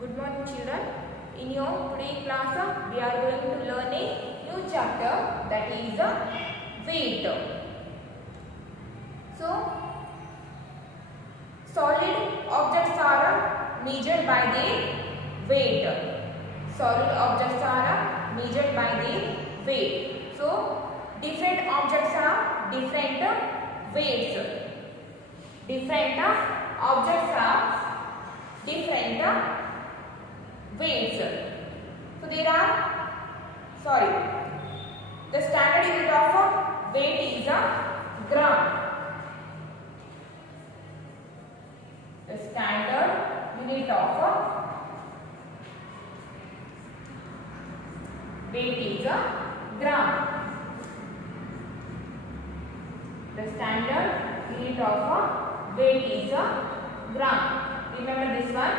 Good morning children. In your today class we are going to learn a new chapter, that is weight. So solid objects are measured by their weight. Solid objects are measured by their weight. So different objects are different weights. Different objects are different weights. So there are, the standard unit of weight is a gram. The standard unit of weight is a gram. The standard unit of weight is a gram. Remember this one.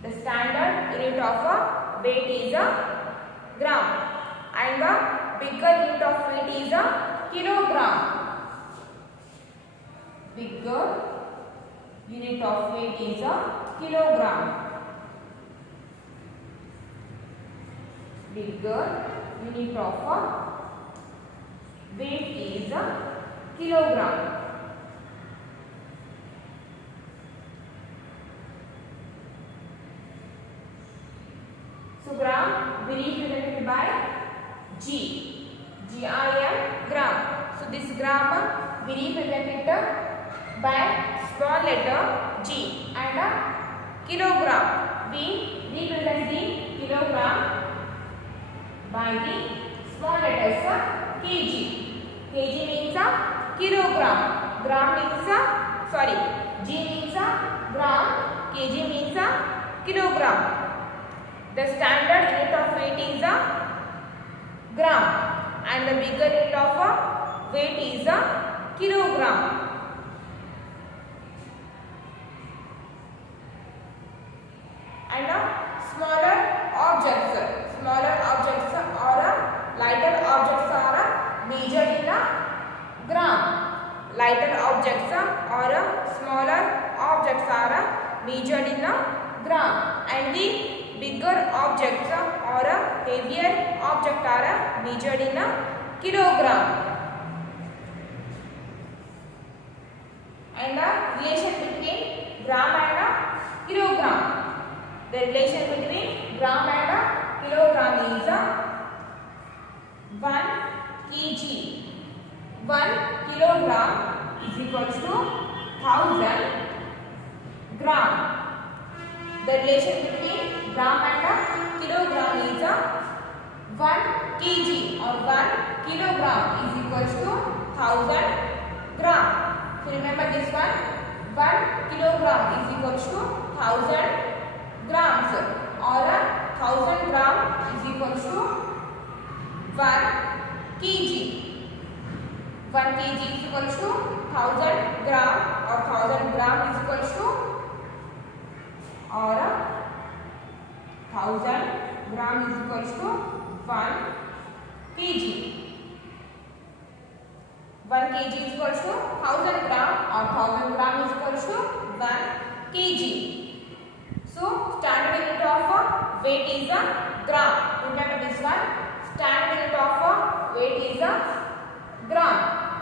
The standard unit of weight is a gram, and the bigger unit of weight is a kilogram. Bigger unit of weight is a kilogram. Bigger unit of weight is a kilogram. So gram will be represented by G. G-I-M, gram. So this gram will be represented by small letter G, and kilogram we represent the kilogram by the small letters kg. Kg means kilogram. Gram means G means gram. Kg means kilogram. The standard unit of weight is a gram, and the bigger unit of weight is a kilogram. And smaller objects or lighter objects are measured in a gram. Lighter objects or smaller objects are measured in a gram, and the bigger objects or heavier objects are measured in a kilogram. And the relation between gram and kilogram. The relation between gram and kilogram is 1 kg. 1 kilogram is equals to 1000 gram. The relation between gram and kilogram is 1 kg or 1 kilogram is equals to 1000 gram. So remember this one. 1 kilogram is equals to 1000 grams, or 1000 gram is equals to 1 kg. 1 kg is equals to 1000 gram, or 1000 gram is equals to, or 1000 gram is equals to 1 kg. 1 kg is equals to 1000 gram, or 1000 gram is equals to 1 kg. So standard unit of weight is a gram. Remember this one. Standard unit of weight is a gram,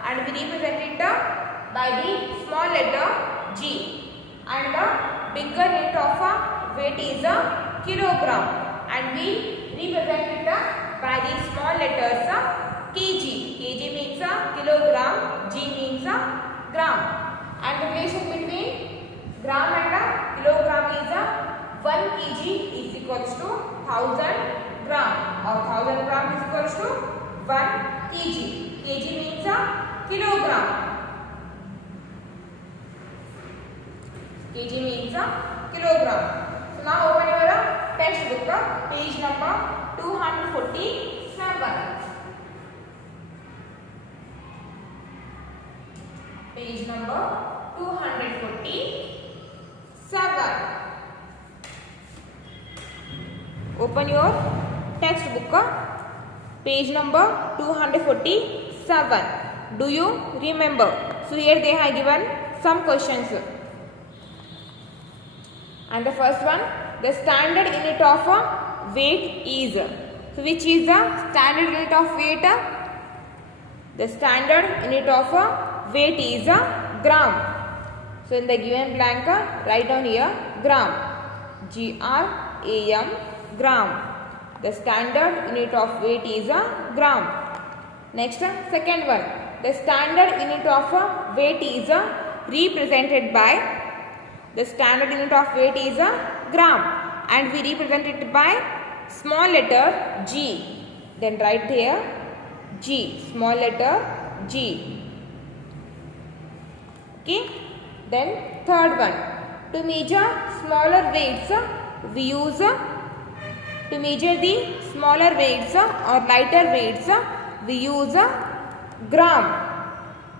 and we represent it by the small letter G, and the bigger unit of weight is a kilogram, and we represent it by the small letters kg. Kg means kilogram, G means gram, and the relation between gram and kilogram is 1 kg is equals to 1000 gram, or 1000 gram is equals to 1 kg. Kg means kilogram. Kg means kilogram. So now open your textbook, page number 247. Page number 247. Open your textbook, page number 247. Do you remember? So here they have given some questions. And the first one, the standard unit of weight is. So which is the standard unit of weight? The standard unit of weight is gram. So in the given blank, write down here gram. G-R-A-M, gram. The standard unit of weight is gram. Next, second one, the standard unit of weight is represented by, the standard unit of weight is gram, and we represent it by small letter G. Then write here G, small letter G. Okay. Then third one, to measure smaller weights, we use, to measure the smaller weights or lighter weights, we use gram.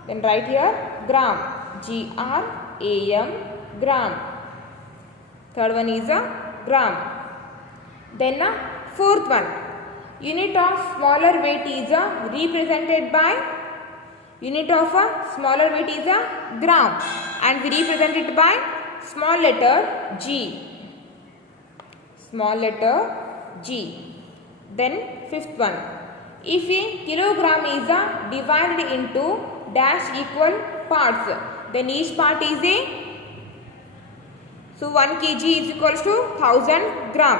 Then write here gram, G-R-A-M, gram. Third one is gram. Then fourth one, unit of smaller weight is represented by, unit of smaller weight is gram, and we represent it by small letter G, small letter G. Then fifth one, if a kilogram is divided into dash equal parts, then each part is a, so 1 kg is equals to 1000 gram.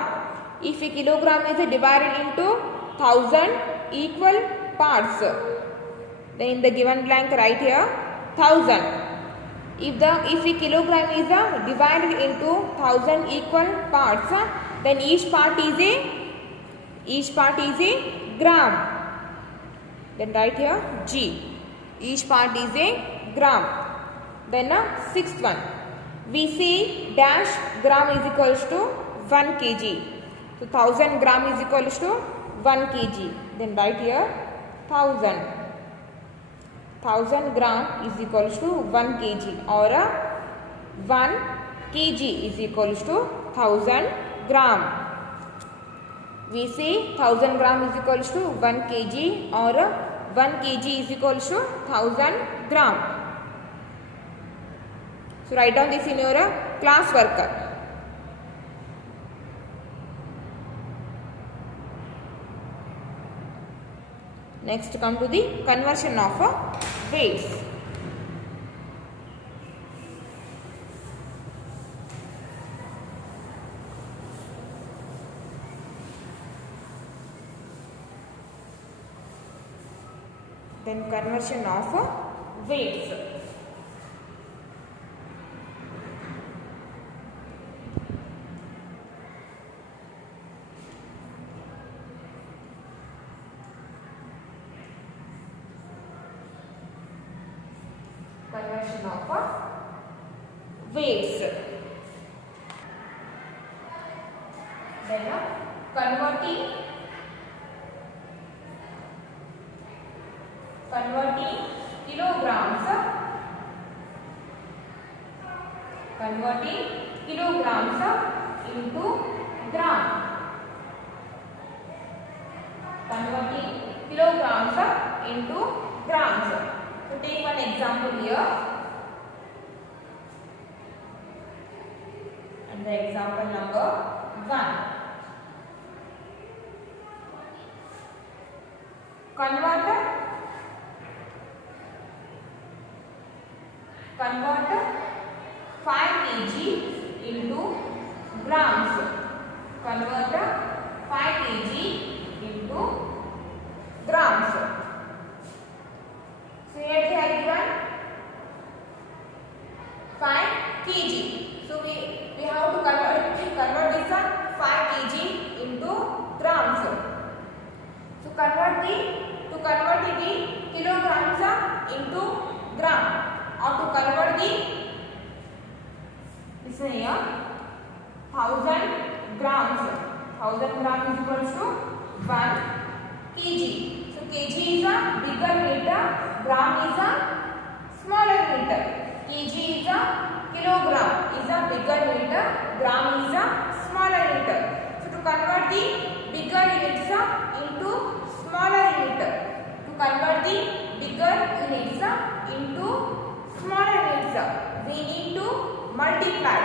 If a kilogram is divided into 1000 equal parts, then in the given blank write here 1000. If a kilogram is divided into 1000 equal parts, then each part is a gram. Then write here G. Each part is a gram. Then sixth one, we say dash gram is equals to 1 kg. So 1000 gram is equals to 1 kg. Then write here 1000. 1000 gram is equals to 1 kg, or 1 kg is equals to 1000 gram. We say 1000 gram is equals to 1 kg, or 1 kg is equals to 1000 gram. So write down this in your class work. Next, come to the conversion of weights. Then conversion of weights. Conversion of weights. Then converting kilograms into gram. Converting kilograms into grams. So take one example here. And the example number 1. Convert 5 kg into grams. Convert 5 kg into grams. So here they are given 5 kg. So we have to convert this 5 kg into grams. So to convert the kilograms into gram, or to convert the, listen here, 1000 grams. 1000 grams is equals to 1 kg. So kg is a bigger meter, gram is a smaller meter. Kg is a kilogram, is a bigger meter, gram is a smaller meter. So to convert the bigger units into smaller unit, to convert the bigger units into smaller units, we need to multiply.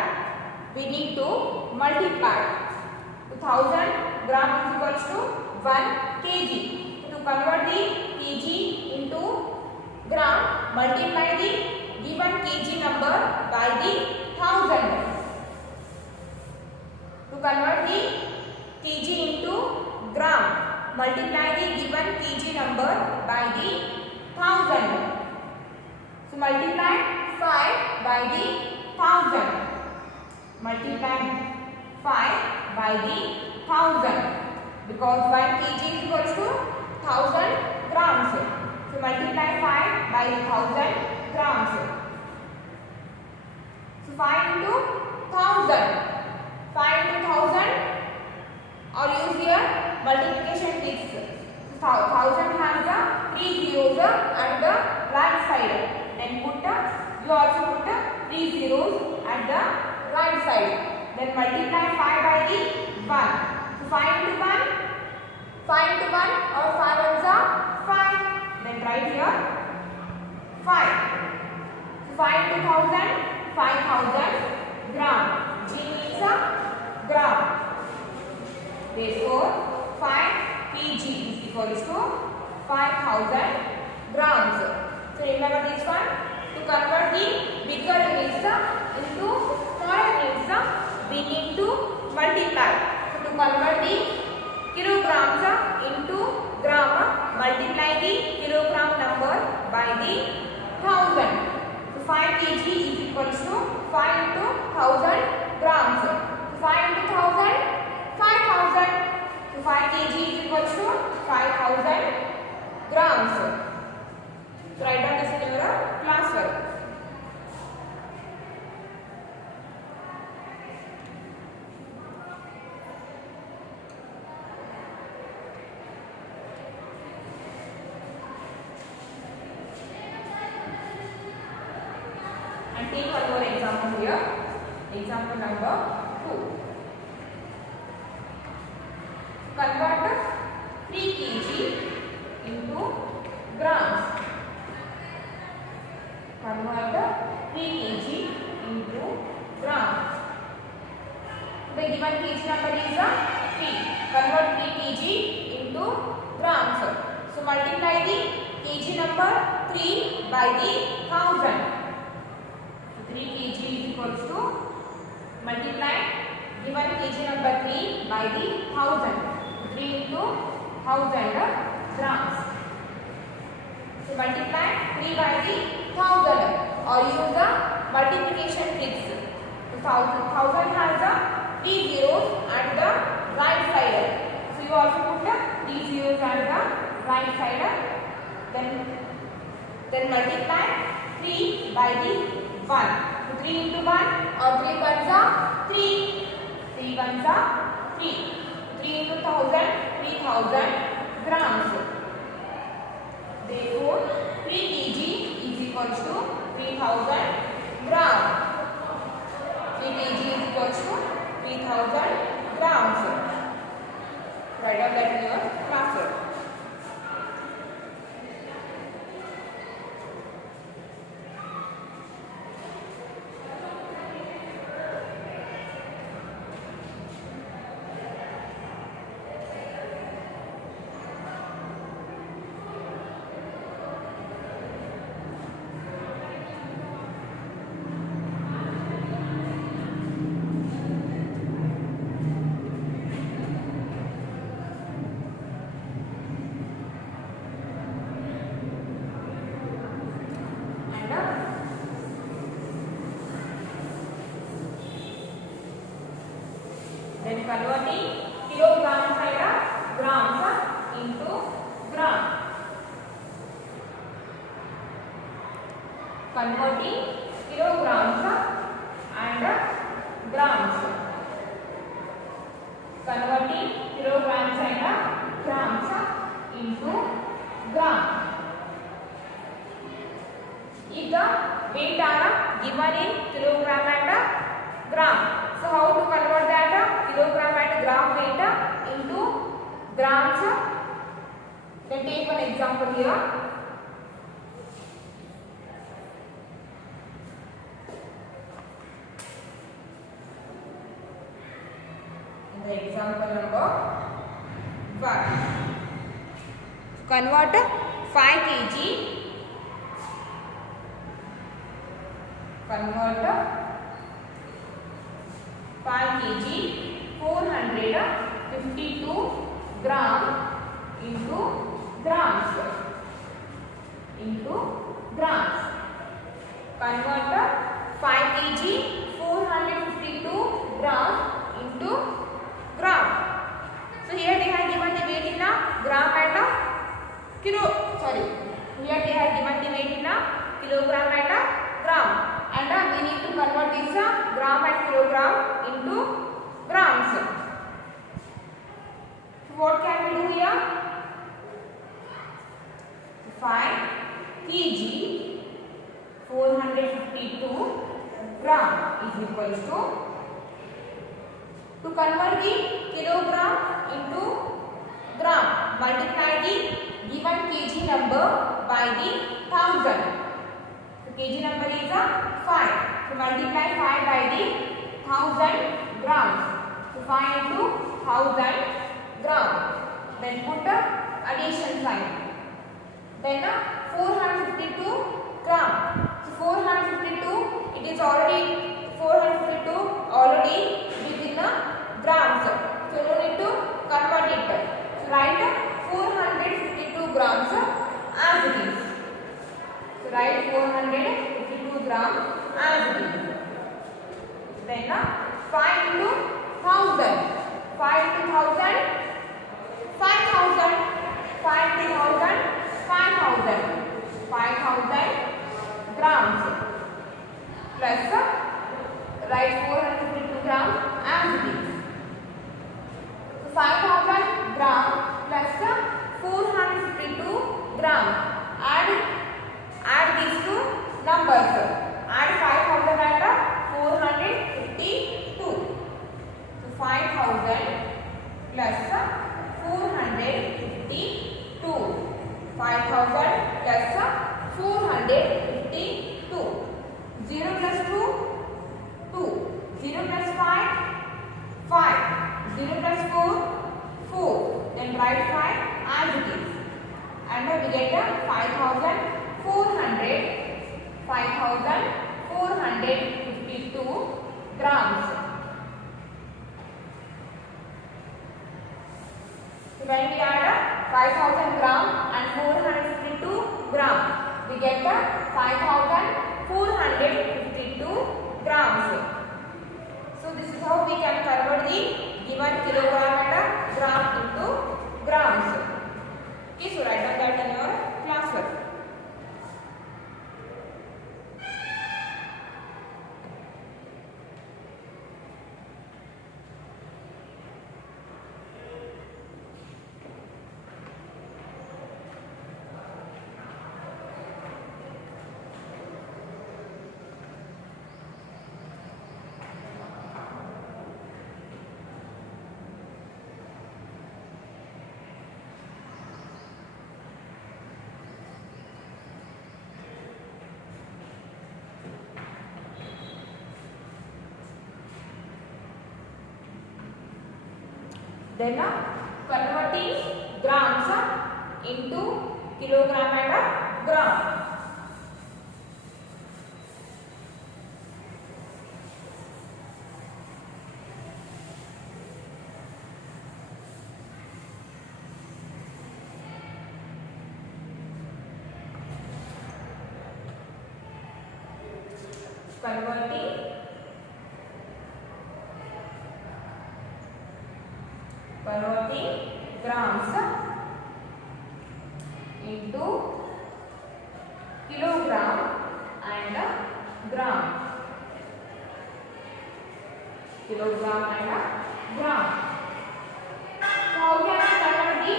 we need to multiply. 1000 gram is equals to 1 kg. To convert the kg into gram, multiply the given kg number by the 1000. To convert the kg into gram, multiply the given kg number by the 1000. So multiply 5 by the 1000. Multiply 5 by the 1000 because 1 kg is equals to 1000 grams. So multiply 5 by 1000 grams. So 5 into 1000. 5 into 1000 or use here multiplication tricks. 1000 has the 3 zeros at the right side and you also put 3 zeros at the right side. Then multiply 5 by the 1. So 5 into 1, 5 into 1 or 5 ones are 5. Then write here 5. So 5 into 1000, 5000 gram. G means a gram. Therefore 5 kg is equals to 5000 grams. So remember this one. To convert the bigger units into smaller units, we need to multiply. So to convert the kilograms into gram, multiply the kilogram number by the 1000. So 5 kg is equals to 5 into 1000 grams. So 5 into 1000, 5000. So 5 kg is equals to 5000 grams. So write down this in your class work. And take one more example here. Example number 2. Convert 3 kg into grams. Convert 3 kg into grams. The given kg number is 3. Convert 3 kg into grams. So multiply the kg number 3 by the 1000. 3 kg is equals to multiply given kg number 3 by the 1000. 3 into 1000 grams. So multiply 3 by the 1000 or use the multiplication tricks. So 1000 has the 3 zeros at the right side. So you also put the 3 zeros at the right side. Then multiply 3 by the 1. So 3 into 1 or 3 ones are 3. 3 ones are 3. 3 into 1000, 3000 grams. Therefore 3 kg is equals to 3000 grams. 3 kg is equals to 3000 grams. Write down that in your class work. Then converting kilograms and grams into gram. Converting kilograms and grams. Converting kilograms and grams into gram. If the weight are given in kilogram and gram, so how to convert that kilogram and gram weight into grams? Then take one example here. The example number 1. Convert 5 kg. Convert 5 kg 452 gram into grams. Convert 5 kg 452 gram into gram. So here they have given the weight in a gram and a kilo. Sorry, here they have given the weight in a kilogram and a gram, and we need to convert this gram and kilogram into grams. So what can we do here? 5 kg 452 gram is equals to convert the kilogram into gram, multiply the given kg number by the 1000. So kg number is 5. So multiply 5 by the 1000 grams. So 5 into 1000 gram. Then put the addition sign. Then 452 gram. So 452, it is already 452 already within the grams. So you need to convert it. So write 452 grams as it is. So write 452 grams as it is. Then 5 into 1000. 5 into 1000, 5000. 5 into 1000, 5000. 5000 grams. Plus write 452 grams as it is. So 5000 gram plus 452 gram. Add these two numbers. Add 5000 and 452. So 5000 plus 452. 5000 plus 452. 0 plus 2, 2. 0 plus 5, 5. 0 plus 4, 4. Then write 5 as it is. And we get 5,452 grams. So when we add 5,000 gram and 452 gram, we get 5,452 grams. So this is how we can convert the given kilogram and gram into grams. Okay, so write down that in your classwork. Then converting grams into kilogram and gram. Converting grams into kilogram and gram. Kilogram and gram. So how can we convert the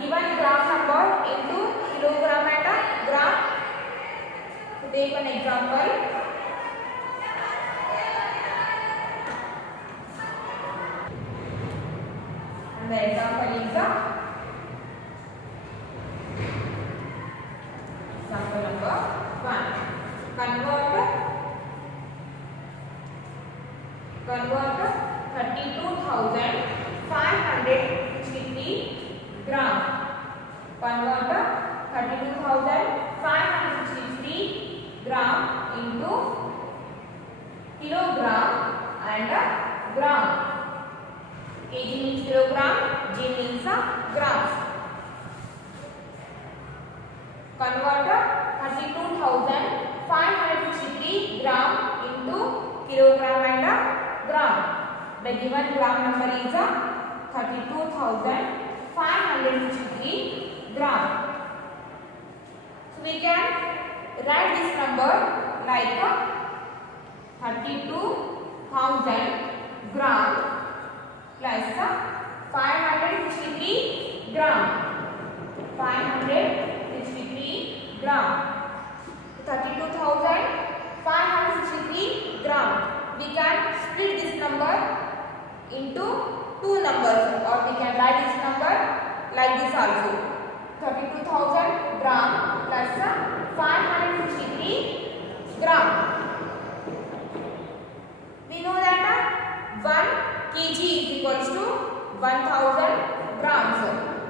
given gram number into kilogram and gram? So take an example. The example is example number 1. Convert 32,000 gram. Convert 32,563 gram into kilogram and gram. Kg means kilogram, G means grams. Convert 32,563 gram into kilogram and gram. The given gram number is 32,563 gram. So we can write this number like 32,000 gram plus 563 gram. 563 gram. 32,563 gram. We can split this number into two numbers, or we can write this number like this also. 32,000 gram plus 563 gram. We know that 1 kg is equals to 1000 grams.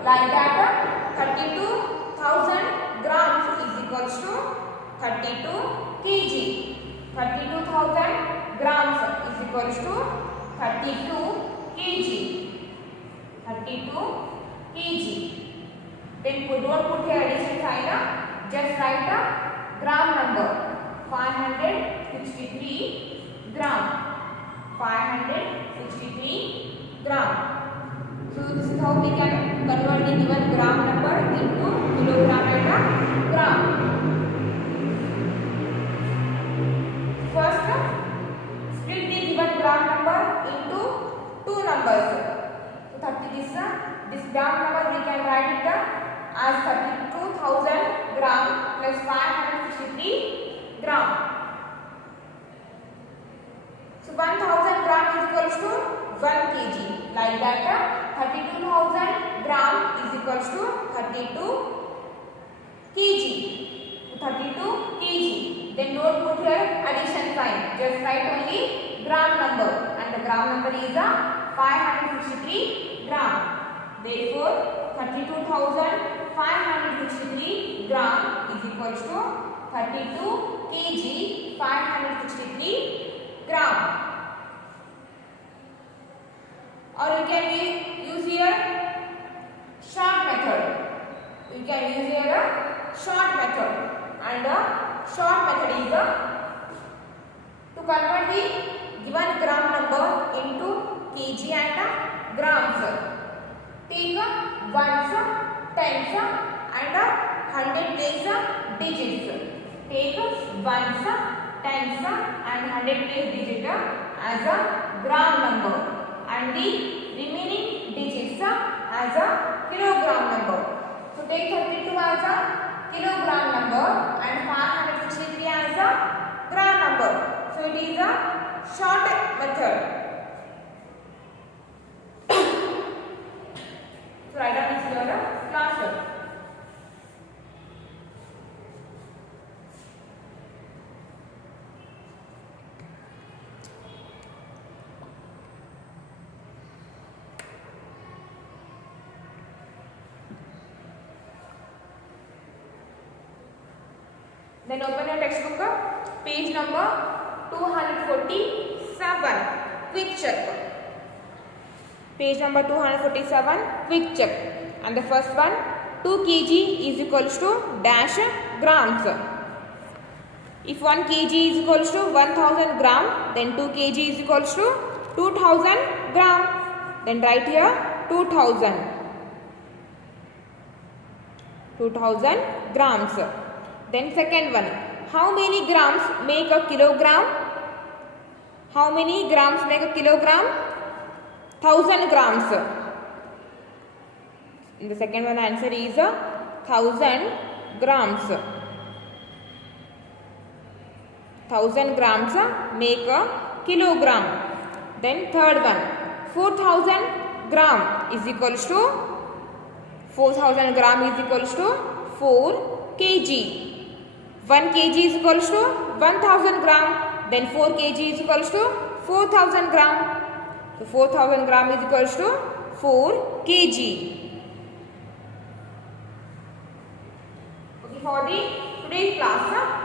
Like that 32,000 grams is equals to 32 kg. 32,000 grams is equals to 32 kg. 32 kg. Then don't put here addition sign, just write a gram number. 563 gram. 563 gram. So this is how we can convert the given gram number into kilogram and gram. First, split the given gram number into two numbers. So 30 this gram number we can write it as 32,000 gram plus 563 gram. So 1000 gram is equals to 1 kg. Like that 32,000 gram is equals to 32 kg. 32 kg. Then don't put here addition sign. Just write only gram number, and the gram number is 563 gram. Therefore 32,563 gram is equals to 32 kg 563 gram. Or you can use here short method. You can use here a short method, and the short method is to convert the given gram number into kg and grams. Take ones, tens and 100 place digits. Take ones, tens and 100 place digit as a gram number, and the remaining digits as a kilogram number. So take 32 as a kilogram number and 563 as a gram number. So it is a short method. So write down this here answer. Then open your textbook, page number 247, quick check. Page number 247, quick check. And the first one, 2 kg is equals to dash grams. If 1 kg is equals to 1000 gram, then 2 kg is equals to 2000 gram. Then write here 2000 grams. Then second one, how many grams make a kilogram? How many grams make a kilogram? 1000 grams. In the second one answer is 1000 grams. 1000 grams make a kilogram. Then third one, 4000 gram is equals to 4000 gram is equals to 4 kg. 1 kg is equals to 1000 gram. Then 4 kg is equals to 4000 gram. So 4000 gram is equals to 4 kg. for the today's class.